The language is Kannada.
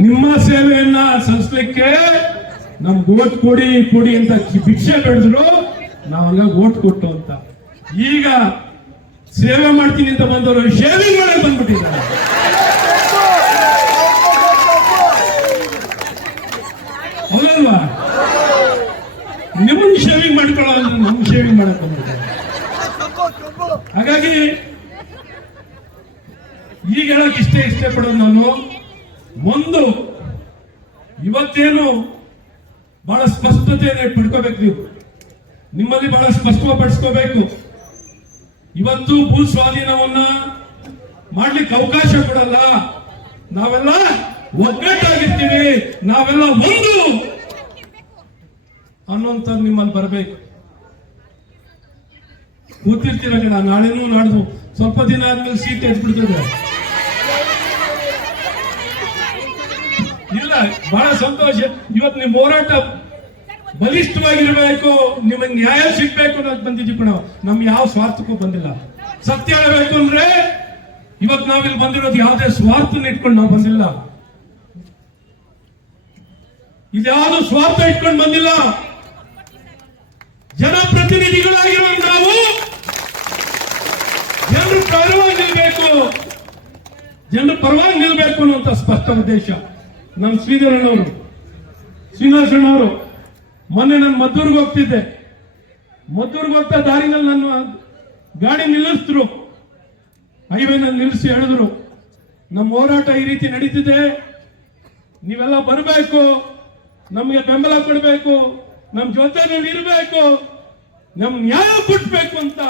ನಿಮ್ಮ ಸೇವೆಯನ್ನ ಸಲ್ಲಿಸಲಿಕ್ಕೆ ನಮ್ಗೆ ಓಟ್ ಕೊಡಿ ಕೊಡಿ ಅಂತ ಭಿಕ್ಷೆ ಬೆಳೆದ್ರು ನಾವೆಲ್ಲ ಓಟ್ ಕೊಟ್ಟು ಅಂತ. ಈಗ ಸೇವೆ ಮಾಡ್ತೀನಿ ಅಂತ ಬಂದವರು ಶೇವಿಂಗ್ ಮಾಡಕ್ ಬಂದ್ಬಿಟ್ಟಿದ್ದಾರೆ. ಹೌದಲ್ವಾ? ನಿಮ್ಮನ್ನು ಶೇವಿಂಗ್ ಮಾಡ್ಕೊಳ್ಳೋ ಅಂದ್ರೆ ನಮ್ಗೆ ಶೇವಿಂಗ್ ಮಾಡಕ್ ಬಂದ್ಬಿಟ್ಟಿದ್ದಾರೆ. ಹಾಗಾಗಿ ಈಗ ಹೇಳಕ್ ಇಷ್ಟಪಡೋದು ನಾನು, ಒಂದು ಇವತ್ತೇನು ಬಹಳ ಸ್ಪಷ್ಟತೆಯನ್ನು ಪಡ್ಕೋಬೇಕು. ನೀವು ನಿಮ್ಮಲ್ಲಿ ಬಹಳ ಸ್ಪಷ್ಟಪಡಿಸ್ಕೋಬೇಕು. ಇವತ್ತು ಭೂ ಸ್ವಾಧೀನವನ್ನ ಮಾಡ್ಲಿಕ್ಕೆ ಅವಕಾಶ ಕೊಡಲ್ಲ. ನಾವೆಲ್ಲ ಒಗ್ಗಟ್ಟಾಗಿರ್ತೀವಿ, ನಾವೆಲ್ಲ ಒಂದು ಅನ್ನೋಂಥದ್ದು ನಿಮ್ಮಲ್ಲಿ ಬರಬೇಕು. ಕೂತಿರ್ತೀರ ಕಣ, ನಾಳೆನೂ ನಾಡ್ದು ಸ್ವಲ್ಪ ದಿನ ಆದ್ಮೇಲೆ ಸೀಟ್ ಎದ್ಬಿಡ್ತದೆ. ಇಲ್ಲ, ಬಹಳ ಸಂತೋಷ. ಇವತ್ತು ನಿಮ್ಮ ಹೋರಾಟ ಬಲಿಷ್ಠವಾಗಿರ್ಬೇಕು, ನಿಮಗೆ ನ್ಯಾಯ ಸಿಗ್ಬೇಕು ಅನ್ನೋದು ಬಂದಿದ್ದೀವಿ ನಾವು. ನಮ್ಗೆ ಯಾವ ಸ್ವಾರ್ಥಕ್ಕೂ ಬಂದಿಲ್ಲ. ಸತ್ಯ ಹೇಳಬೇಕು ಅಂದ್ರೆ ಇವತ್ತು ನಾವಿಲ್ಲಿ ಬಂದಿರೋದು ಯಾವುದೇ ಸ್ವಾರ್ಥನ ಇಟ್ಕೊಂಡು ನಾವು ಬಂದಿಲ್ಲ. ಇದ್ಯಾವುದು ಸ್ವಾರ್ಥ ಇಟ್ಕೊಂಡು ಬಂದಿಲ್ಲ. ಜನಪ್ರತಿನಿಧಿಗಳಾಗಿರುವ ನಾವು ಜನರ ಪರವಾಗಿ ನಿಲ್ಬೇಕು, ಜನರ ಪರವಾಗಿ ನಿಲ್ಬೇಕು ಅನ್ನುವಂತ ಸ್ಪಷ್ಟ ಉದ್ದೇಶ. ನಮ್ಮ ಶ್ರೀನಿವಾಸಣ್ಣವರು ಮೊನ್ನೆ ನಾನು ಮದ್ದೂರ್ಗೆ ಹೋಗ್ತಿದ್ದೆ. ಮದ್ದೂರ್ಗೆ ಹೋಗ್ತಾ ದಾರಿನಲ್ಲಿ ನನ್ನ ಗಾಡಿ ನಿಲ್ಲಿಸಿದ್ರು, ಹೈವೇನಲ್ಲಿ ನಿಲ್ಲಿಸಿ ಹೇಳಿದ್ರು, ನಮ್ಮ ಹೋರಾಟ ಈ ರೀತಿ ನಡೀತಿದೆ, ನೀವೆಲ್ಲ ಬರಬೇಕು, ನಮಗೆ ಬೆಂಬಲ ಕೊಡಬೇಕು, ನಮ್ಮ ಜೊತೆನಲ್ಲಿ ಇರಬೇಕು, ನಮ್ ನ್ಯಾಯ ಕೊಡ್ಬೇಕು ಅಂತ.